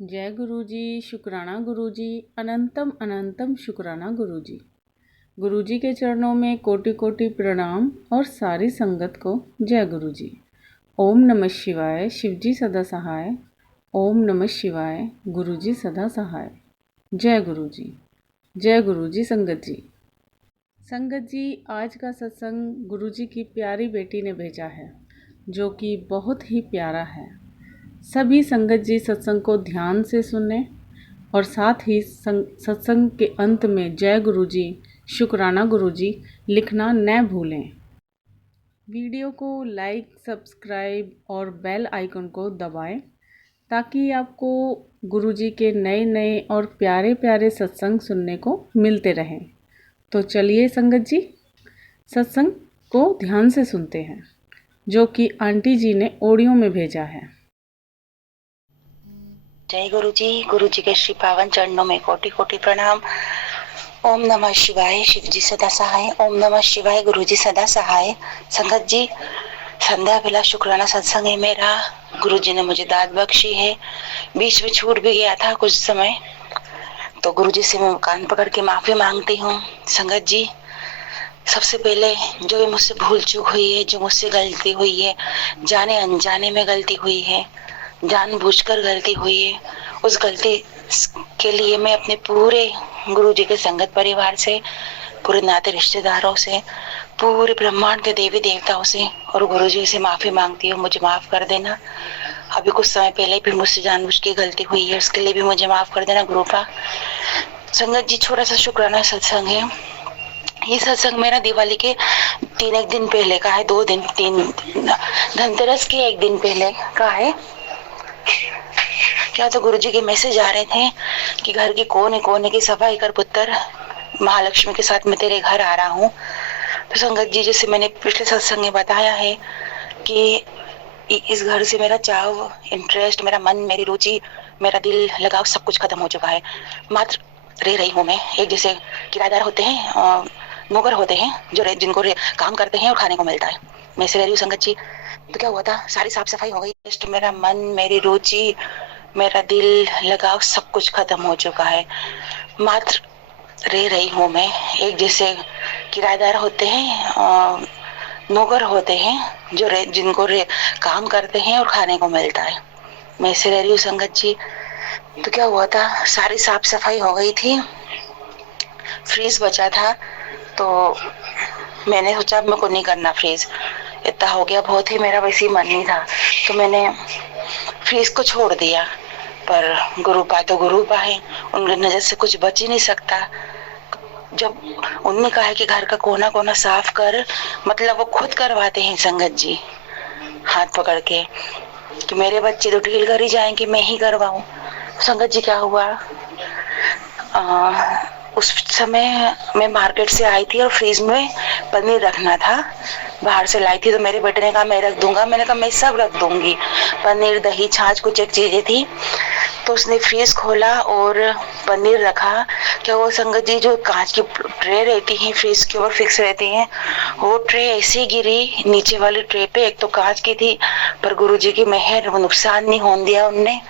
जय गुरु जी, शुक्राना गुरु जी, अनंतम अनंतम शुक्राना गुरु जी। गुरु जी के चरणों में कोटि कोटि प्रणाम और सारी संगत को जय गुरु जी। ओम नमः शिवाय, शिव जी सदा सहाय। ओम नमः शिवाय, गुरु जी सदा सहाय। जय गुरु जी, जय गुरु जी। संगत जी, संगत जी, आज का सत्संग गुरु जी की प्यारी बेटी ने भेजा है, जो कि बहुत ही प्यारा है। सभी संगत जी सत्संग को ध्यान से सुने और साथ ही सत्संग के अंत में जय गुरु जी, शुक्राना गुरु जी लिखना न भूलें। वीडियो को लाइक, सब्सक्राइब और बेल आइकन को दबाएं ताकि आपको गुरु जी के नए नए और प्यारे प्यारे सत्संग सुनने को मिलते रहें। तो चलिए संगत जी, सत्संग को ध्यान से सुनते हैं, जो कि आंटी जी ने ऑडियो में भेजा है। जय गुरु जी के श्री पावन चरणों में कोटि कोटि प्रणाम। ओम नमः शिवाय, शिव जी सदा सहाय। ओम नमः शिवाय, गुरु जी सदा सहाय। संगत जी, संध्या बेला शुक्राना सत्संग है मेरा। गुरु जी ने मुझे दाद बख्शी है। बीच में छूट भी गया था कुछ समय, तो गुरु जी से मैं कान पकड़ के माफी मांगती हूँ। संगत जी, सबसे पहले जो भी मुझसे भूल चूक हुई है, जो मुझसे गलती हुई है, जाने अनजाने में गलती हुई है, जानबूझकर गलती हुई है, उस गलती के लिए मैं अपने पूरे गुरु जी के संगत परिवार से, पूरे नाते रिश्तेदारों से, पूरे ब्रह्मांड के देवी देवताओं से और गुरु जी से माफी मांगती हूँ। मुझे माफ कर देना। अभी कुछ समय पहले भी मुझसे जानबूझ के गलती हुई है, उसके लिए भी मुझे माफ कर देना गुरु का। संगत जी, छोटा सा शुक्राना सत्संग है। ये सत्संग मेरा दिवाली के एक दिन पहले का है, 2 दिन, धनतेरस के एक दिन पहले का है। क्या तो गुरुजी के मैसेज आ रहे थे कि घर की कोने कोने की सफाई कर पुत्र, महालक्ष्मी के साथ मैं तेरे घर आ रहा हूँ। तो संगत जी, जैसे मैंने पिछले सत्संग में बताया है कि इस घर से मेरा चाव, इंटरेस्ट, मेरा मन, मेरी रुचि, मेरा दिल लगाव सब कुछ खत्म हो चुका है। मात्र रह रही हूँ मैं। एक जैसे किराएदार होते हैं, नौकर होते हैं जो जिनको काम करते हैं और खाने को मिलता है, मैं ऐसे रह रही हूँ संगत जी। तो क्या हुआ था, सारी साफ सफाई हो गई, मेरा मन, मेरी रुचि, मेरा दिल लगाव सब कुछ खत्म हो चुका है। मात्र रह रही हूँ मैं। एक जैसे किराएदार होते हैं, नौकर होते हैं जो जिनको काम करते हैं और खाने को मिलता है, मैं ऐसे रह रही हूँ संगत जी। तो क्या हुआ था, सारी साफ सफाई हो गई थी, फ्रीज बचा था, तो मैंने सोचा मेरे को नहीं करना फ्रीज, इतना हो गया बहुत ही, मेरा वैसे ही मन नहीं था, तो मैंने फ्रीज को छोड़ दिया। पर गुरुपा तो गुरुपा है, उनकी नजर से कुछ बच ही नहीं सकता। जब उन्होंने कहा है कि घर का कोना कोना साफ कर, मतलब वो खुद करवाते हैं संगत जी, हाथ पकड़ के, कि मेरे बच्चे तो ढील कर ही जाएंगे, मैं ही करवाऊं। संगत जी, क्या हुआ, उस समय मैं मार्केट से आई थी और फ्रीज में पनीर रखना था, बाहर से लाई थी, तो मेरे बेटे ने कहा मैं रख दूंगा। मैंने कहा मैं सब रख दूंगी, पनीर, दही, छाछ, कुछ एक चीजें थी। तो उसने फ्रीज खोला और पनीर रखा। क्या वो संगत जी, जो कांच की ट्रे रहती है फ्रीज के ऊपर फिक्स रहती हैं, वो ट्रे ऐसी गिरी नीचे वाली ट्रे पे, एक तो कांच की थी, पर गुरुजी की मेहर, वो नुकसान नहीं होने दिया उनने।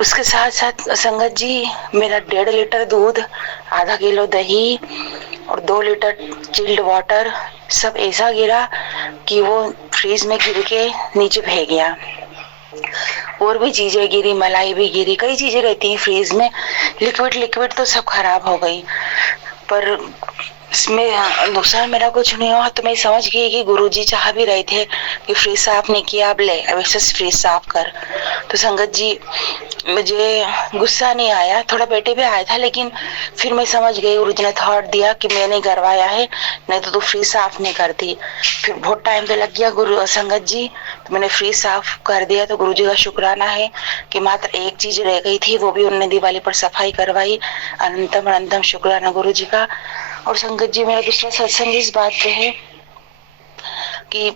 उसके साथ साथ संगत जी, मेरा 1.5 लीटर दूध, आधा किलो दही और 2 लीटर चिल्ड वाटर सब ऐसा गिरा कि वो फ्रीज में गिर के नीचे बह गया। और भी चीजें गिरी, मलाई भी गिरी, कई चीजें रहती हैं फ्रीज में, लिक्विड लिक्विड तो सब खराब हो गई। पर इसमें नुकसान मेरा कुछ नहीं हुआ। तो मैं समझ गई कि गुरुजी चाह भी रहे थे कि फ्रीज साफ नहीं किया, अब ले अब ऐसे फ्रीज साफ कर। तो संगत जी, मुझे गुस्सा नहीं आया, थोड़ा बेटे पे आया था, लेकिन फिर मैं समझ गई, गुरुजी ने थॉट दिया कि मैंने करवाया है, नहीं तो तू फ्रीज साफ नहीं करती। फिर बहुत टाइम तो लग गया गुरु संगत जी, तो मैंने फ्रीज साफ कर दिया। तो गुरुजी का शुक्राना है कि मात्र एक चीज रह गई थी, वो भी उन्होंने दिवाली पर सफाई करवाई। अनंतम अनंतम शुक्राना गुरुजी का। और संगत जी, मेरा दूसरा सत्संग इस बात पे है कि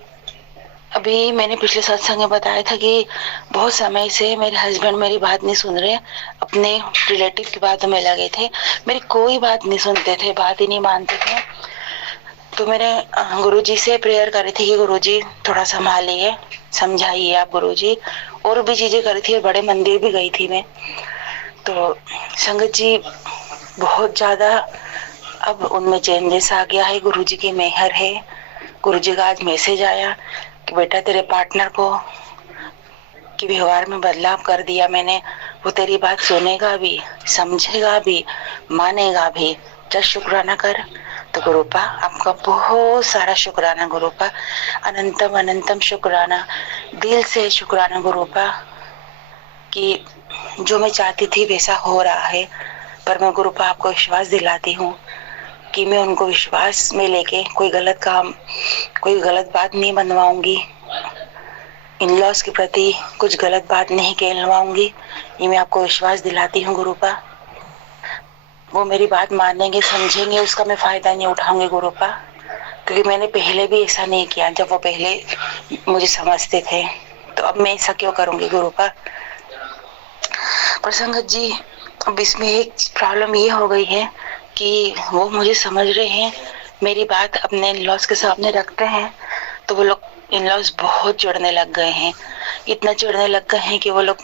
अभी मैंने पिछले सत्संग में बताया था कि बहुत समय से मेरे हस्बैंड मेरी बात नहीं सुन रहे, अपने रिलेटिव की बातों में लगे थे, मेरी कोई बात नहीं सुनते थे, बात ही नहीं मानते थे। तो मैंने गुरुजी से प्रेयर करी थी कि गुरुजी थोड़ा संभालिए, समझाइए आप गुरुजी। और भी चीजें करी थी और बड़े मंदिर भी गई थी मैं। तो संगत जी बहुत ज्यादा अब उनमें चेंजेस आ गया है, गुरुजी की मेहर है। गुरुजी का आज मैसेज आया कि बेटा तेरे पार्टनर को कि व्यवहार में बदलाव कर दिया मैंने, वो तेरी बात सुनेगा भी, समझेगा भी, मानेगा भी। चल शुक्राना कर। तो गुरुपा आपका बहुत सारा शुक्राना गुरुपा, अनंतम अनंतम शुक्राना, दिल से शुक्राना गुरुपा कि जो मैं चाहती थी वैसा हो रहा है। पर मैं गुरुपा आपको विश्वास दिलाती हूँ कि मैं उनको विश्वास में लेके कोई गलत काम, कोई गलत बात नहीं बनवाऊंगी, इन लॉज के प्रति कुछ गलत बात नहीं कहलवाऊंगी। ये मैं आपको विश्वास दिलाती हूँ गुरुपा। वो मेरी बात मानेंगे, समझेंगे, उसका मैं फायदा नहीं उठाऊंगी गुरुपा, क्योंकि मैंने पहले भी ऐसा नहीं किया। जब वो पहले मुझे समझते थे तो अब मैं ऐसा क्यों करूंगी गुरुपा। पर संगत जी अब इसमें एक प्रॉब्लम ये हो गई है कि वो मुझे समझ रहे हैं, मेरी बात अपने इन लॉज के सामने रखते हैं, तो वो लोग इन लॉज बहुत चिढ़ने लग गए हैं। इतना चिढ़ने लग गए हैं कि वो लोग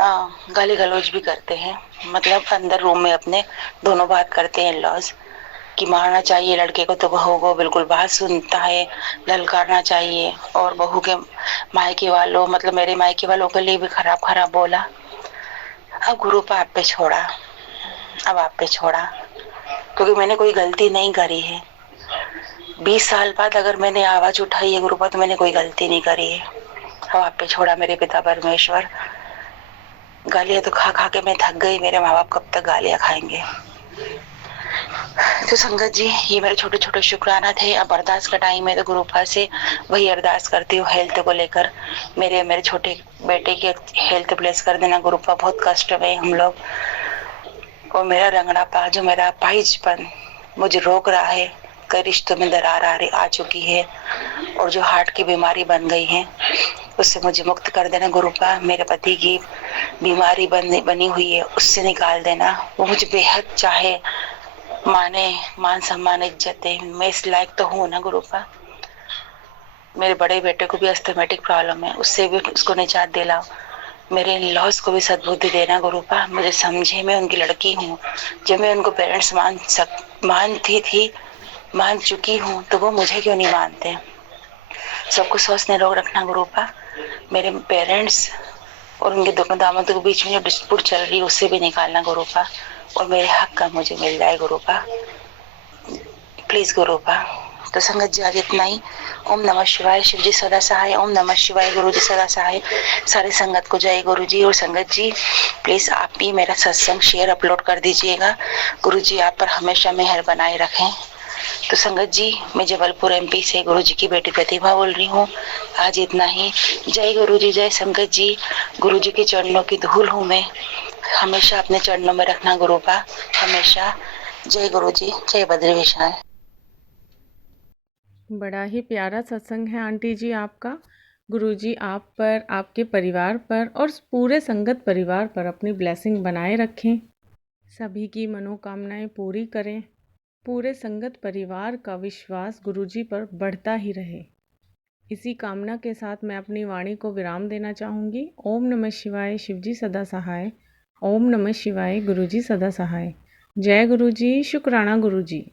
गाली गलौज भी करते हैं। मतलब अंदर रूम में अपने दोनों बात करते हैं इन लॉज कि मारना चाहिए लड़के को तो बहू को बिल्कुल बात सुनता है, ललकारना चाहिए। और बहू के मायके वालों, मतलब मेरे मायके वालों के लिए भी खराब खराब बोला। अब गुरुपा आप पे छोड़ा, अब आप पे छोड़ा, क्योंकि मैंने कोई गलती नहीं करी है। 20 साल बाद अगर मैंने आवाज उठाई है गुरुपा तो मैंने कोई गलती नहीं करी है। अब आप पे छोड़ा मेरे पिता परमेश्वर। गालियां तो खा खा के मैं थक गई, मेरे माँ बाप कब तक गालियां खाएंगे। तो संगत जी ये मेरे छोटे छोटे शुक्राना थे। अब अरदास का टाइम है तो गुरुपा से वही अरदास करती हूँ हेल्थ को लेकर। मेरे मेरे छोटे बेटे की हेल्थ ब्लेस कर देना गुरुपा, बहुत कष्ट में हम लोग। और मेरा रंगना पा, जो मेरा पाइजपन मुझे रोक रहा है, कई रिश्तों में दरार आ चुकी है, और जो हार्ट की बीमारी बन गई है उससे मुझे मुक्त कर देना गुरुपा। मेरे पति की बीमारी बनी हुई है उससे निकाल देना। वो मुझे बेहद चाहे, माने, मान सम्मान इज्जत है, मैं इस लायक तो हूँ ना गुरुपा। मेरे बड़े बेटे को भी अस्थमेटिक प्रॉब्लम है, उससे भी उसको निजात दिलाओ। मेरे इन लॉज को भी सद्बुद्धि देना गुरुपा, मुझे समझे, मैं उनकी लड़की हूँ। जब मैं उनको पेरेंट्स मानती थी, मान चुकी हूँ, तो वो मुझे क्यों नहीं मानते। सबको स्वस्थ निरोग रखना गुरुपा। मेरे पेरेंट्स और उनके दोनों दामादों के बीच में जो डिस्प्यूट चल रही है उससे भी निकालना गुरुपा, और मेरे हक का मुझे मिल जाए गुरुपा, प्लीज गुरुपा। तो संगत जी आज इतना ही। ओम नमः शिवाय, शिव जी सदा सहाय। ओम नमः शिवाय, गुरु जी सदा सहाय। सारे संगत को जय गुरु जी। और संगत जी प्लीज आप भी मेरा सत्संग शेयर अपलोड कर दीजिएगा। गुरु जी आप पर हमेशा मेहर बनाए रखें। तो संगत जी मैं जबलपुर एमपी से गुरु जी की बेटी प्रतिभा बोल रही हूँ। आज इतना ही। जय गुरु जी, जय संगत जी। गुरु जी के चरणों की धूल हूँ मैं, हमेशा अपने चरणों में रखना गुरुपा, हमेशा। जय गुरु जी, जय बद्री विशाल। बड़ा ही प्यारा सत्संग है आंटी जी आपका। गुरुजी आप पर, आपके परिवार पर और पूरे संगत परिवार पर अपनी ब्लेसिंग बनाए रखें, सभी की मनोकामनाएं पूरी करें। पूरे संगत परिवार का विश्वास गुरुजी पर बढ़ता ही रहे, इसी कामना के साथ मैं अपनी वाणी को विराम देना चाहूँगी। ओम नमः शिवाय, शिवजी सदा सहाय। ओम नमः शिवाय, गुरुजी सदा सहाय। जय गुरुजी, शुक्राना गुरुजी।